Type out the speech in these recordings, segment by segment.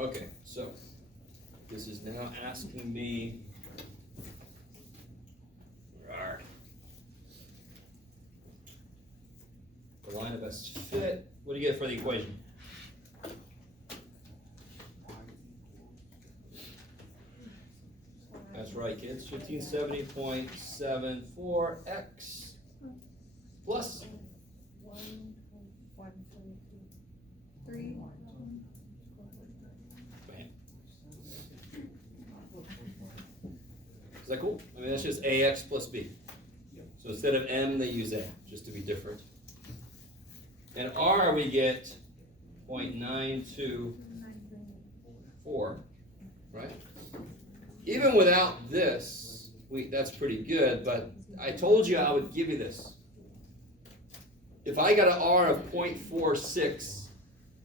Okay, so this is now asking me the line of best fit. What do you get for the equation? That's right, kids. 1570.74x plus 3. Is that cool? I mean, that's just ax plus b. So instead of m, they use a, just to be different. And r, we get 0.924, right? Even without this, that's pretty good, but I told you I would give you this. If I got an r of 0.46,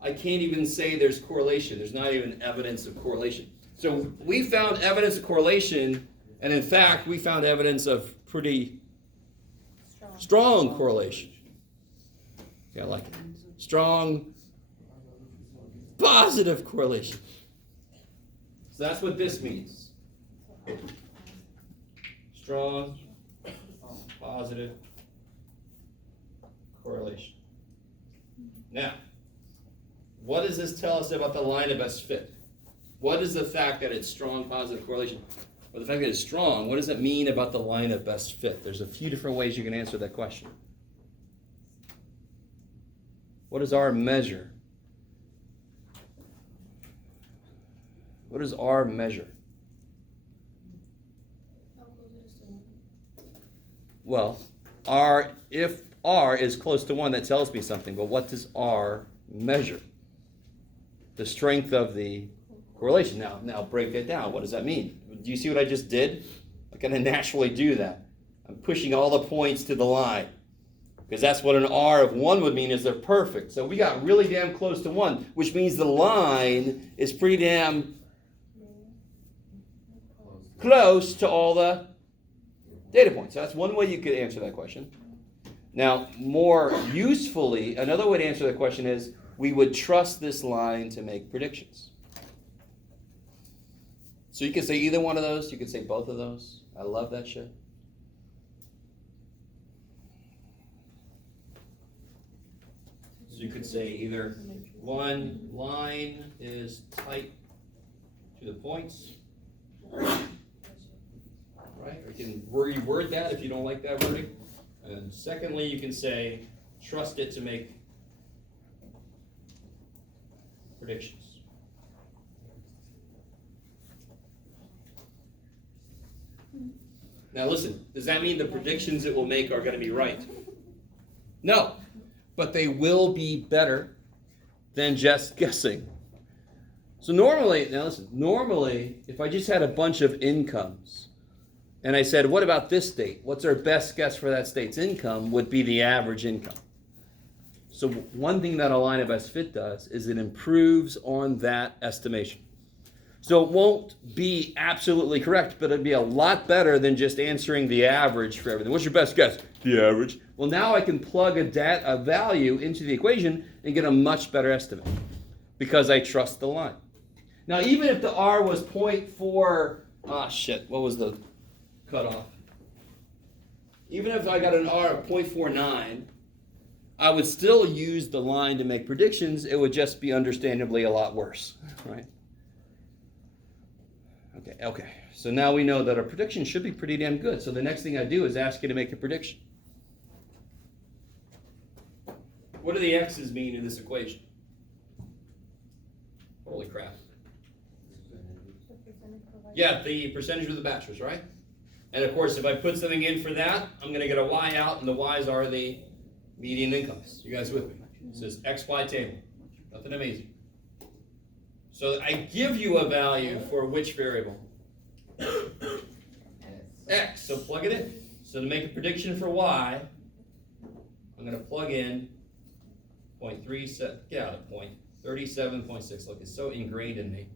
I can't even say there's correlation. There's not even evidence of correlation. So we found evidence of correlation, and in fact, we found evidence of pretty strong correlation. Yeah, I like it. Strong, positive correlation. So that's what this means. Strong, positive correlation. Now, what does this tell us about the line of best fit? What is the fact that it's strong, positive correlation? Well, the fact that it's strong, what does it mean about the line of best fit? There's a few different ways you can answer that question. What is our measure? What is our measure? Well, if R is close to 1, that tells me something, but what does R measure? The strength of the correlation. Now break it down. What does that mean? Do you see what I just did? I kind of naturally do that. I'm pushing all the points to the line. Because that's what an R of 1 would mean, is they're perfect. So we got really damn close to 1, which means the line is pretty damn close to all the data points. So that's one way you could answer that question. Now, more usefully, another way to answer that question is we would trust this line to make predictions. So you could say either one of those. You could say both of those. I love that shit. So you could say either one line is tight to the points, right? Or you can reword that if you don't like that wording. And secondly, you can say trust it to make predictions. Now listen, does that mean the predictions it will make are going to be right? No. But they will be better than just guessing. So normally, if I just had a bunch of incomes, and I said, what about this state? What's our best guess for that state's income would be the average income. So one thing that a line of best fit does is it improves on that estimation. So it won't be absolutely correct, but it'd be a lot better than just answering the average for everything. What's your best guess? The average. Well, now I can plug a value into the equation and get a much better estimate because I trust the line. Now, even if the R was 0.4, what was the cutoff? Even if I got an R of 0.49, I would still use the line to make predictions. It would just be understandably a lot worse, right? Okay. So now we know that our prediction should be pretty damn good. So the next thing I do is ask you to make a prediction. What do the x's mean in this equation? Holy crap. Yeah, the percentage of the bachelors, right? And of course, if I put something in for that, I'm going to get a y out, and the y's are the median incomes. You guys with me? This is XY table. Nothing amazing. So I give you a value for which variable? X. So plug it in. So to make a prediction for y, I'm going to plug in 37.6. Look, it's so ingrained in me.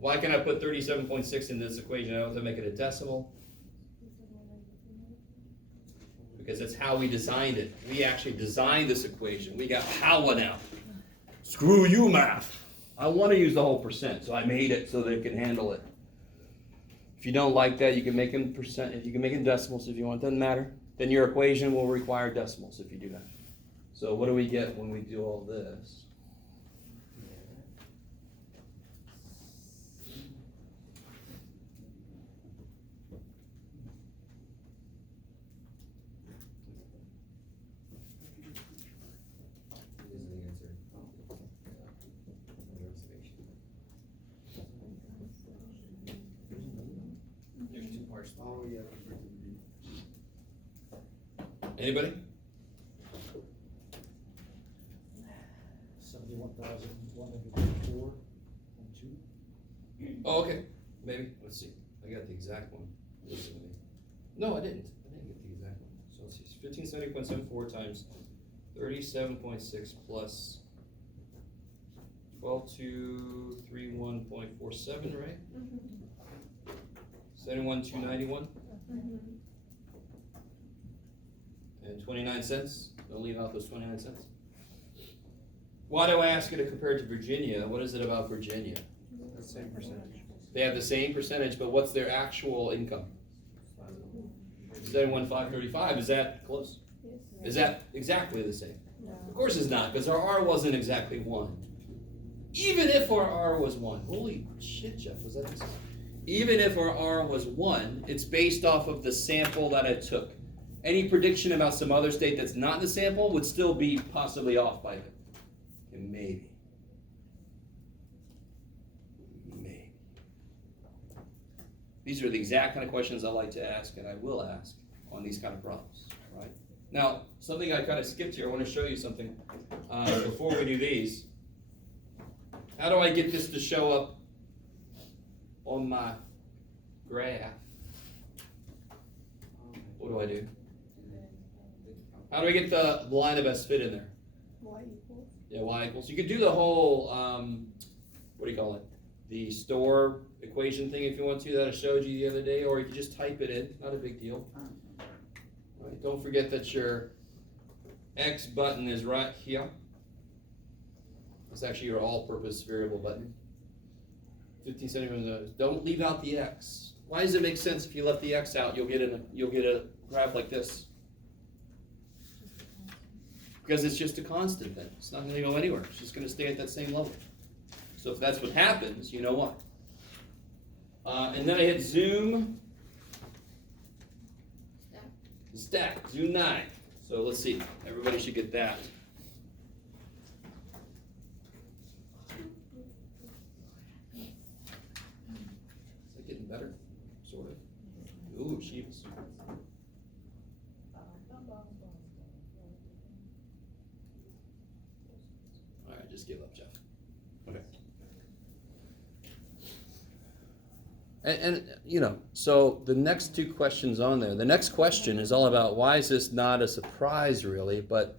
Why can I put 37.6 in this equation? I don't have to make it a decimal. Because that's how we designed it. We actually designed this equation. We got power now. Screw you, math. I want to use the whole percent, so I made it so they can handle it. If you don't like that, you can make them percent. If you can make them decimals if you want, doesn't matter. Then your equation will require decimals if you do that. So what do we get when we do all this? This is the answer. Under observation. There's two parts. Oh, yeah. Anybody? 71,154.2. Oh, okay. Maybe. Let's see. I got the exact one. Listen to me. No, I didn't. I didn't get the exact one. So let's see. 1570.74 times 37.6 plus 12231.47, right? 71,291 and 29 cents. Don't leave out those 29 cents. Why do I ask you to compare it to Virginia? What is it about Virginia? The same percentage. They have the same percentage, but what's their actual income? 71,535. Is that close? Yes. Is that exactly the same? No. Of course it's not, because our R wasn't exactly 1. Even if our R was 1, holy shit, Jeff, was that insane? Even if our R was 1, it's based off of the sample that it took. Any prediction about some other state that's not in the sample would still be possibly off by it. And maybe. These are the exact kind of questions I like to ask, and I will ask on these kind of problems, right? Now, something I kind of skipped here, I want to show you something before we do these. How do I get this to show up on my graph? What do I do? How do I get the line of best fit in there? Y equals. Yeah, y equals. You could do the whole, what do you call it? The store equation thing if you want to, that I showed you the other day, or you could just type it in, not a big deal. Right, don't forget that your X button is right here. It's actually your all-purpose variable button. 1571. Don't leave out the X. Why does it make sense if you left the X out? You'll get a graph like this. Because it's just a constant then. It's not going to go anywhere. It's just going to stay at that same level. So if that's what happens, you know what? And then I hit zoom. Stack. Zoom 9. So let's see. Everybody should get that. Is that getting better? Sort of. Ooh, sheeps. Alright, just give up, Jeff. Okay. And you know, so the next two questions on there, the next question is all about why is this not a surprise really, but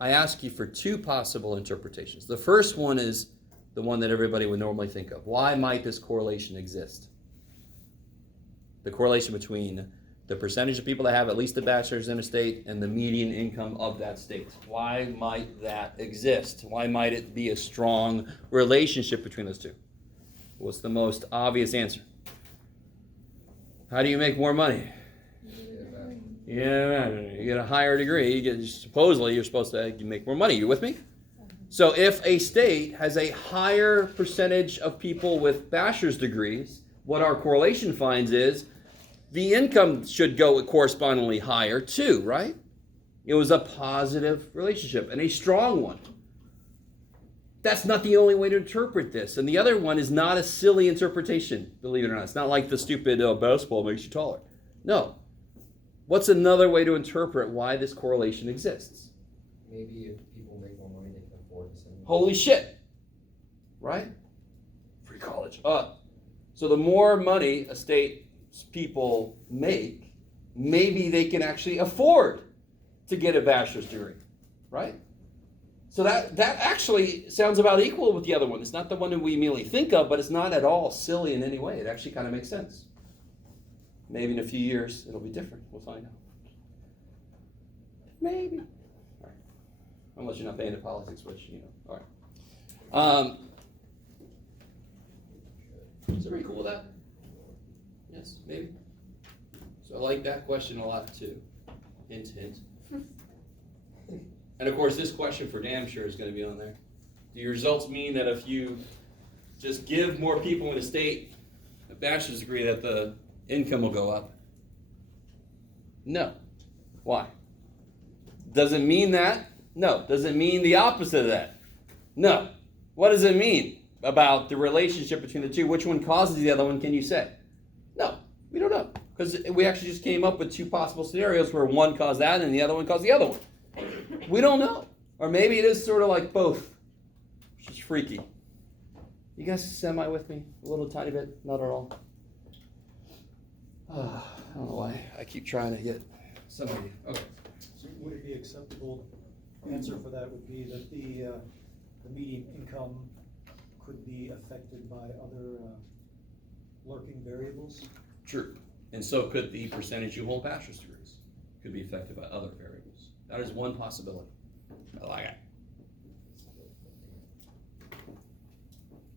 I ask you for two possible interpretations. The first one is the one that everybody would normally think of. Why might this correlation exist? The correlation between the percentage of people that have at least a bachelor's in a state and the median income of that state. Why might that exist? Why might it be a strong relationship between those two? What's the most obvious answer? How do you make more money? Yeah, you get a higher degree. Supposedly, you're supposed to make more money. You with me? So if a state has a higher percentage of people with bachelor's degrees, what our correlation finds is the income should go correspondingly higher too, right? It was a positive relationship and a strong one. That's not the only way to interpret this. And the other one is not a silly interpretation, believe it or not. It's not like the stupid basketball makes you taller. No. What's another way to interpret why this correlation exists? Maybe if people make more money, they can afford to send. Holy shit. Right? Free college. So the more money a state's people make, maybe they can actually afford to get a bachelor's degree. Right? So that actually sounds about equal with the other one. It's not the one that we immediately think of, but it's not at all silly in any way. It actually kind of makes sense. Maybe in a few years it'll be different. We'll find out. Maybe. All right. Unless you're not paying into politics, which, you know. All right. Is everybody cool with that? Yes, maybe? So I like that question a lot too. Hint, hint. And of course, this question for damn sure is gonna be on there. Do your results mean that if you just give more people in the state a bachelor's degree that the income will go up? No. Why? Does it mean that? No. Does it mean the opposite of that? No. What does it mean about the relationship between the two? Which one causes the other one, can you say? No, we don't know. Because we actually just came up with two possible scenarios where one caused that and the other one caused the other one. We don't know. Or maybe it is sort of like both, which is freaky. You guys semi with me? A little tiny bit? Not at all. I don't know why I keep trying to get somebody. Okay. So would it be acceptable, answer for that would be that the median income could be affected by other lurking variables? True. And so could the percentage you hold bachelor's degrees. Could be affected by other variables. That is one possibility. I like it.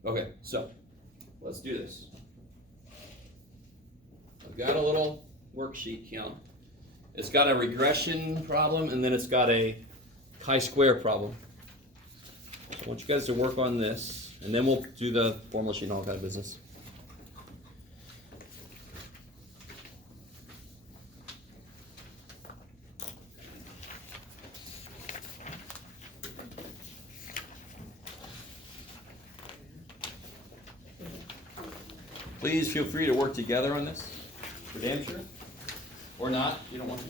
Okay, so let's do this. I've got a little worksheet here. It's got a regression problem and then it's got a chi-square problem. So I want you guys to work on this and then we'll do the formula sheet and all kind of business. Please feel free to work together on this, for damn sure. Or not, if you don't want to.